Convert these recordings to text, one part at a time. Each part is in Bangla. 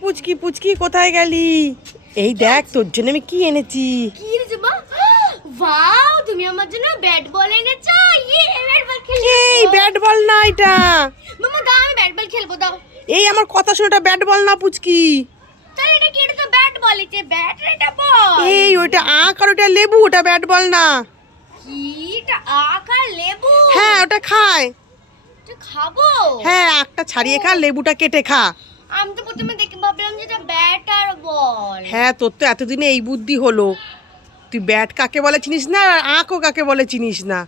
পুচকি পুচকি কোথায় গেলি? এই দেখ তোর জন্য আমি কি এনেছি? কি এনেছো মা? ওয়াও তুমি আমার জন্য ব্যাট বল এনেছো। ইয়ে ব্যাট বল খেলব। এই ব্যাট বল না এটা। মামা দাও আমি ব্যাট বল খেলব দাও। এই আমার কথা শুনে এটা ব্যাট বল না পুচকি। তাহলে এটা কি এটা তো ব্যাট বল এটা ব্যাট এটা বল। এই ওইটা আঁক আর ওটা লেবু ওটা ব্যাট বল না। কি এটা আকার লেবু? হ্যাঁ ওটা খায় খাব? হ্যাঁ আঁকটা ছাড়িয়ে খা লেবুটা কেটে খা। আমি তো প্রথমে দেখে ভাবলাম যে এটা ব্যাট আর বল হ্যাঁ তোর তো এতদিনে এই বুদ্ধি হলো। তুই ব্যাট কাকে বলে চিনিস না আর আঁকও কাকে বলে চিনিস না?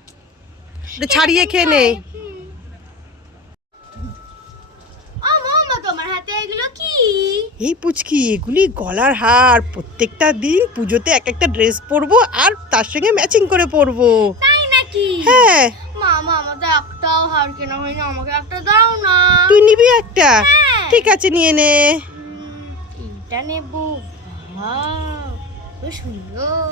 ছাড়িয়ে খেয়ে নে। এই পুচকি এগুলি গলার হার। প্রত্যেকটা দিন পুজোতে এক একটা ড্রেস পরবো আর তার সঙ্গে ম্যাচিং করে পরবো। তাই নাকি? হ্যাঁ। মামা আমাদের একটাও হার কেনা হয়নি আমাকে একটা দাও না। তুই নিবি একটা? হ্যাঁ। ঠিক আছে নিয়ে নে। এইটা নেব। সুন্দর।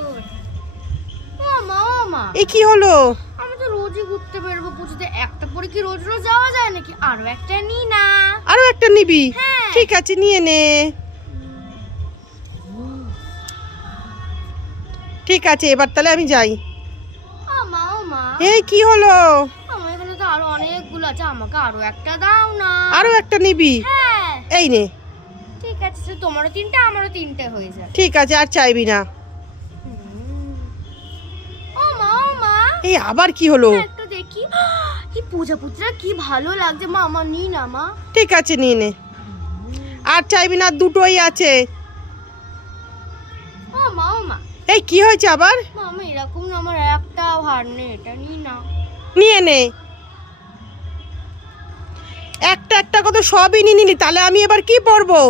এই কি হলো? আমি তো রোজই ঘুরতে বেরোবো পুজোতে। একটা পরে কি রোজ রোজ যাওয়া যায় নাকি? আরও একটা নি না। আরও একটা নিবি? হ্যাঁ। ঠিক আছে নিয়ে নে। ঠিক আছে এবার তাহলে আমি যাই। এই কি হলো? আমার এখানে তো আরও অনেকগুলো আছে আমাকে আরও একটা দাও না। আরও একটা নিবি? হ্যাঁ। এই নে। ঠিক আছে তোমারও তিনটে আমারও তিনটে হয়ে যায় ঠিক আছে আর চাইবি না। ও মা ও মা। এই আবার কি হলো? একটু দেখি। এই পূজা পুত্রা কি ভালো লাগছে। মা আমার নি না মা। ঠিক আছে নিয়ে নে। আর চাইবি না দুটোই আছে। ও মা ও মা। এই কি হয়েছে আবার? মামা এরকম না আমার একটাও হার নেই এটা নি না। নিয়ে নে। একটা একটা কত সবই নিয়ে নিলি তাহলে আমি এবার কি পরবো?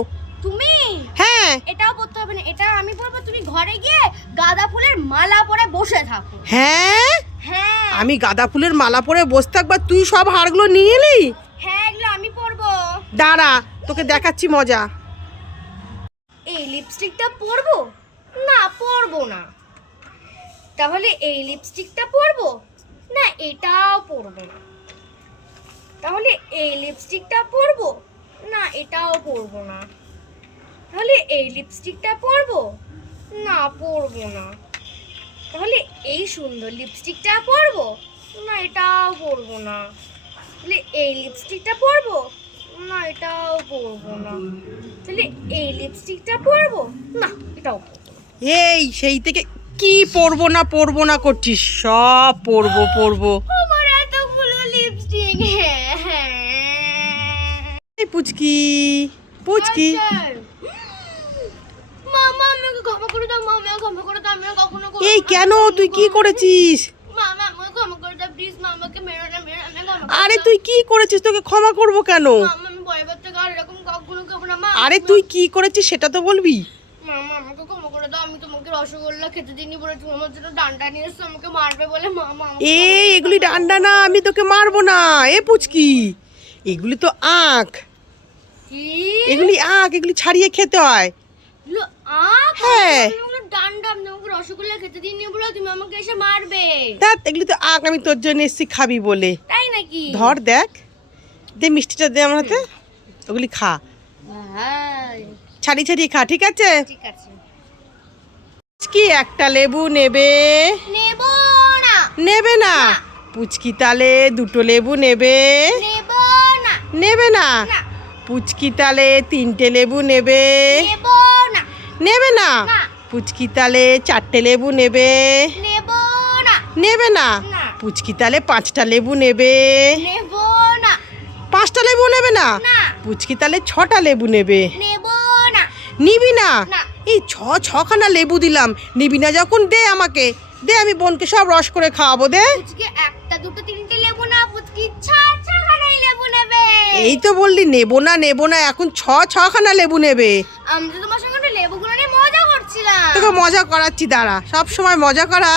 তুমি? হ্যাঁ। এটাও পড়তে হবে না এটা আমি পরবো তুমি ঘরে গিয়ে গাঁদা ফুলের মালা পরে বসে থাকো। হ্যাঁ? হ্যাঁ। আমি গাঁদা ফুলের মালা পরে বসে থাকবা তুই সব হারগুলো নিয়ে এলি? হ্যাঁ এগুলো আমি পরবো। দাঁড়া তোকে দেখাচ্ছি মজা। এই লিপস্টিকটা পরবো? না পরবো না। তাহলে এই লিপস্টিকটা পরবো? না এটাও পরবো না। তাহলে এই লিপস্টিকটা পরবো? না এটাও পরবো না। তাহলে এই লিপস্টিকটা পরবো? না পরবো না। তাহলে এই সুন্দর লিপস্টিকটা পরবো? না এটাও পরবো না। তাহলে এই লিপস্টিকটা পরবো? না এটাও পরবো না। তাহলে এই লিপস্টিকটা পরবো? না এটাও এই সেই থেকে কি পরবো না পরবো না করছিস? সব পরবো পরবো। আমার এতগুলো লিপস্টিক কখনো করব এই। কেন? তুই কি করেছিস? আরে। তুই কি করেছিস? তোকে ক্ষমা করব কেন? আর তুই কি করেছিস সেটা তো বলবি। এই, এগুলি ডান্ডা না, আমি তোকে মারবো না। এ পুচকি, এগুলি তো আখ। কি এগুলি আখ এগুলি ছাড়িয়ে খেতে হয়। হ্যাঁ। রসগোল্লা খেতে বলে তুমি আমাকে এসে মারবে। এগুলি তো আখ আমি তোর জন্য এসেছি খাবি বলে। তাই নাকি? ধর দেখ। দে মিষ্টিটা দে আমার হাতে। ওগুলি খা। খা ঠিক আছে? ঠিক আছে। কি একটা লেবু নেবে। নেব না। নেবে না। পুচকি তালে দুটো লেবু নেবে। নেব না। নেবে না। না। পুচকি তালে তিনটে লেবু নেবে। নেবে না। পুচকি তালে চারটে লেবু নেবে। নেবে না। পুচকি তালে পাঁচটা লেবু নেবে। পাঁচটা লেবু নেবে না? পুচকি তালে ছটা লেবু নেবে। নিবি না। এই ছ ছখানা লেবু দিলাম। নিবি না যখন দে আমাকে। দে আমি বোনকে সব রস করে খাওয়াবো দে। একটা দুটো তিনটে লেবু না পুচকি ছ ছখানাই লেবু নেবে এই তো বললি নেব না নেব না এখন ছ ছখানা লেবু নেবে। আমি তো তোমার সঙ্গে লেবুগুলো নিয়ে মজা করছিলাম। তোকে মজা করাচ্ছি দাঁড়া সব সময় মজা করা।